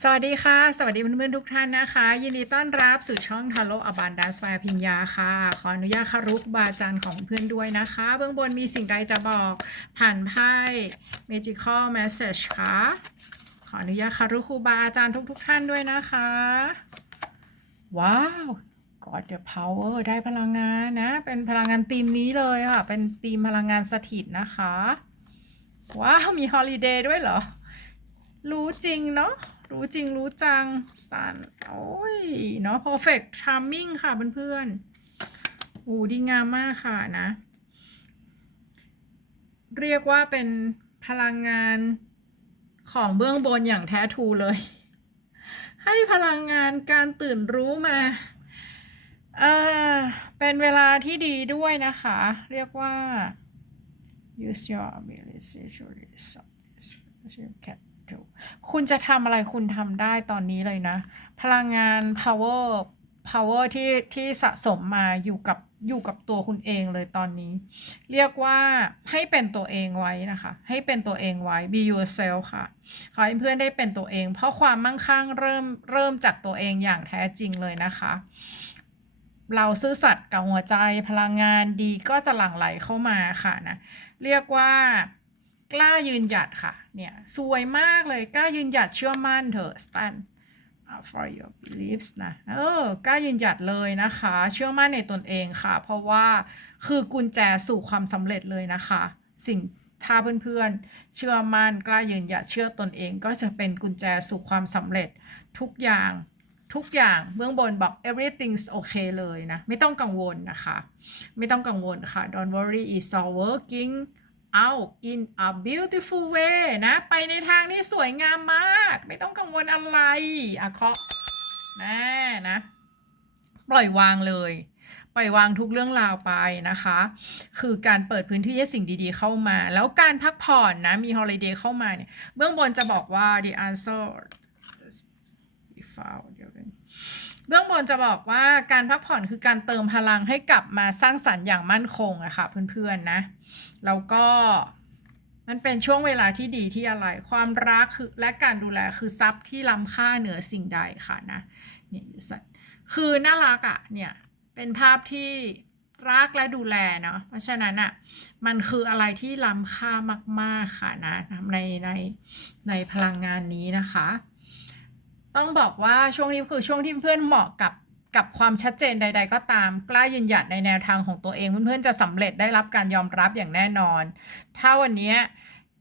สวัสดีค่ะ สวัสดีเพื่อนๆทุกท่านนะคะ ยินดีต้อนรับสู่ช่องทาโร่อบันดัสวายพิญญาค่ะ ขออนุญาตคารุกบาอาจารย์ของเพื่อนด้วยนะคะ เบื้องบนมีสิ่งใดจะบอกผ่านไพ่ Magical Message ค่ะ ขออนุญาตคารุครูบาอาจารย์ทุก ๆ ท่านด้วยนะคะ ว้าว God the Power ได้พลังงานนะ เป็นพลังงานธีมนี้เลยค่ะ เป็นธีมพลังงานสถิตนะคะ ว้าว มีฮอลิเดย์ด้วยเหรอ รู้จริงเนาะ รู้จริงรู้จังสันโอ้ย เนาะ perfect timing ค่ะเพื่อนๆโอ้ดีงามมากค่ะนะ เรียกว่าเป็นพลังงานของเบื้องบนอย่างแท้ทูเลย ให้พลังงานการตื่นรู้มาเออเป็นเวลาที่ดีด้วยนะคะ เรียกว่า use your ability to resolve you can do คุณจะทำอะไรคุณทำได้ตอนนี้เลยนะ พลังงาน power power ที่ที่สะสมมาอยู่กับอยู่กับตัวคุณเองเลยตอนนี้ เรียกว่าให้เป็นตัวเองไว้นะคะ ให้เป็นตัวเองไว้ be yourself ค่ะ ขอให้เพื่อนได้เป็นตัวเอง เพราะความมั่งคั่งเริ่มเริ่มจากตัวเองอย่างแท้จริงเลยนะคะ เราซื่อสัตย์กับหัวใจพลังงานดีก็จะหลั่งไหลเข้ามาค่ะนะ เรียกว่า กล้ายืนหยัดค่ะ เนี่ยสวยมากเลยกล้ายืนหยัดเชื่อมั่นเถอะ stand for your beliefs นะเออกล้ายืนหยัดเลยนะคะ เชื่อมั่นในตนเองค่ะ เพราะว่าคือกุญแจสู่ความสำเร็จเลยนะคะ สิ่งถ้าเพื่อนๆ เชื่อมั่นกล้ายืนหยัดเชื่อตนเอง ก็จะเป็นกุญแจสู่ความสำเร็จทุกอย่างทุกอย่างเบื้องบนบอก everything's okay เลยนะ ไม่ต้องกังวลนะคะ ไม่ต้องกังวลค่ะ don't worry it's all working out in a beautiful way นะ ไปในทางที่สวยงามมาก ไม่ต้องกังวลอะไรอะเคาะแน่นะ ปล่อยวางเลย ปล่อยวางทุกเรื่องราวไปนะคะ คือการเปิดพื้นที่ให้สิ่งดีๆเข้ามา แล้วการพักผ่อนนะ มี holiday เข้ามาเนี่ย เบื้องบนจะบอกว่า the answer we found เดี๋ยวกัน บื้องบนจะบอกว่าการพักผ่อนคือการเติมพลังให้กลับมาสร้างสรรค์อย่างมั่นคงอะค่ะเพื่อนๆนะ แล้วก็มันเป็นช่วงเวลาที่ดีที่อะไร ความรักคือและการดูแลคือทรัพย์ที่ล้ำค่าเหนือสิ่งใดค่ะนะเนี่ยคือน่ารักอะเนี่ยเป็นภาพที่รักและดูแลเนาะเพราะฉะนั้นอะมันคืออะไรที่ล้ำค่ามาก ๆ ค่ะนะในในในพลังงานนี้นะคะ ต้องบอกว่าช่วงนี้คือช่วงที่เพื่อนเหมาะกับกับความชัดเจนใด ๆ ก็ตามกล้ายืนหยัดในแนวทางของตัวเองเพื่อนๆจะสำเร็จได้รับการยอมรับอย่างแน่นอน ถ้าวันนี้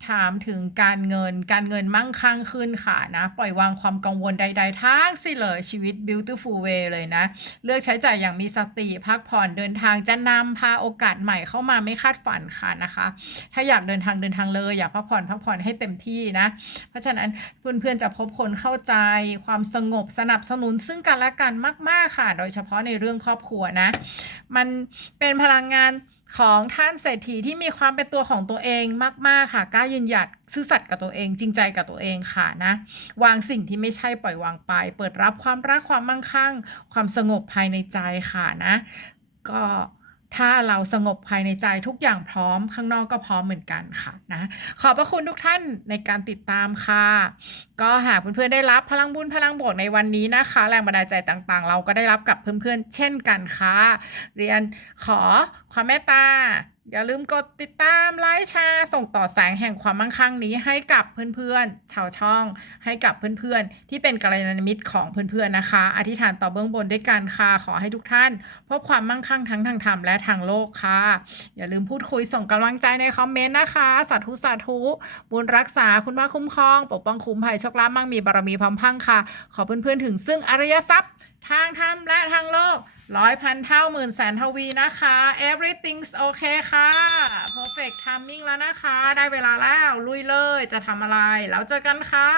ถามถึงการเงินการเงินมั่งคั่งขึ้นค่ะนะ ปล่อยวางความกังวลใด ๆ ทั้งสิ้นเลยชีวิต beautiful way เลยนะ เลือกใช้จ่ายอย่างมีสติพักผ่อนเดินทางจะนำพาโอกาสใหม่เข้ามาไม่คาดฝันค่ะนะคะ ถ้าอยากเดินทางเดินทางเลย อยากพักผ่อนพักผ่อนให้เต็มที่นะ เพราะฉะนั้นเพื่อนๆจะพบคนเข้าใจความสงบสนับสนุนซึ่งกันและกันมาก ๆค่ะ โดยเฉพาะในเรื่องครอบครัวนะ มันเป็นพลังงาน ของท่านเศรษฐีที่มีความเป็นตัวของตัวเองมาก ๆ ค่ะกล้ายืนหยัดซื่อสัตย์กับตัวเอง จริงใจกับตัวเองค่ะนะ วางสิ่งที่ไม่ใช่ปล่อยวางไป เปิดรับความรักความมั่งคั่ง ความสงบภายในใจค่ะนะ ก็ ถ้าเราสงบภายในใจทุกอย่างพร้อมข้างนอกก็พร้อมเหมือนกันค่ะนะขอบพระคุณทุกท่านในการติดตามค่ะ ก็หากเพื่อนๆได้รับพลังบุญพลังบวกในวันนี้นะคะ แรงบันดาลใจต่างๆ เราก็ได้รับกับเพื่อนๆ เช่นกันค่ะ เรียนขอความเมตตาอย่าลืมกดติดตามไลค์แชร์ส่งต่อแสงแห่งความมั่งคั่งนี้ให้กับเพื่อนๆ ชาวช่อง ให้กับเพื่อนๆ ที่เป็นกัลยาณมิตรของเพื่อนๆนะคะ อธิษฐานต่อเบื้องบนด้วยกันค่ะขอให้ทุกท่าน พบความมั่งคั่งทั้งทางธรรมและทางโลกค่ะ อย่าลืมพูดคุยส่งกำลังใจในคอมเมนต์นะคะสาธุสาธุบุญรักษาคุณพระคุ้มครอง ปกป้องคุ้มภัยโชคลาภมั่งมีบารมีพร้อมพังค่ะ ขอเพื่อนๆถึงซึ่งอริยทรัพย์ ทางธรรมและทางโลก ร้อยพันเท่าหมื่นแสนทวีนะคะ everything's okay ค่ะ perfect timing แล้วนะคะ ได้เวลาแล้ว ลุยเลยจะทำอะไร แล้วเจอกันค่ะ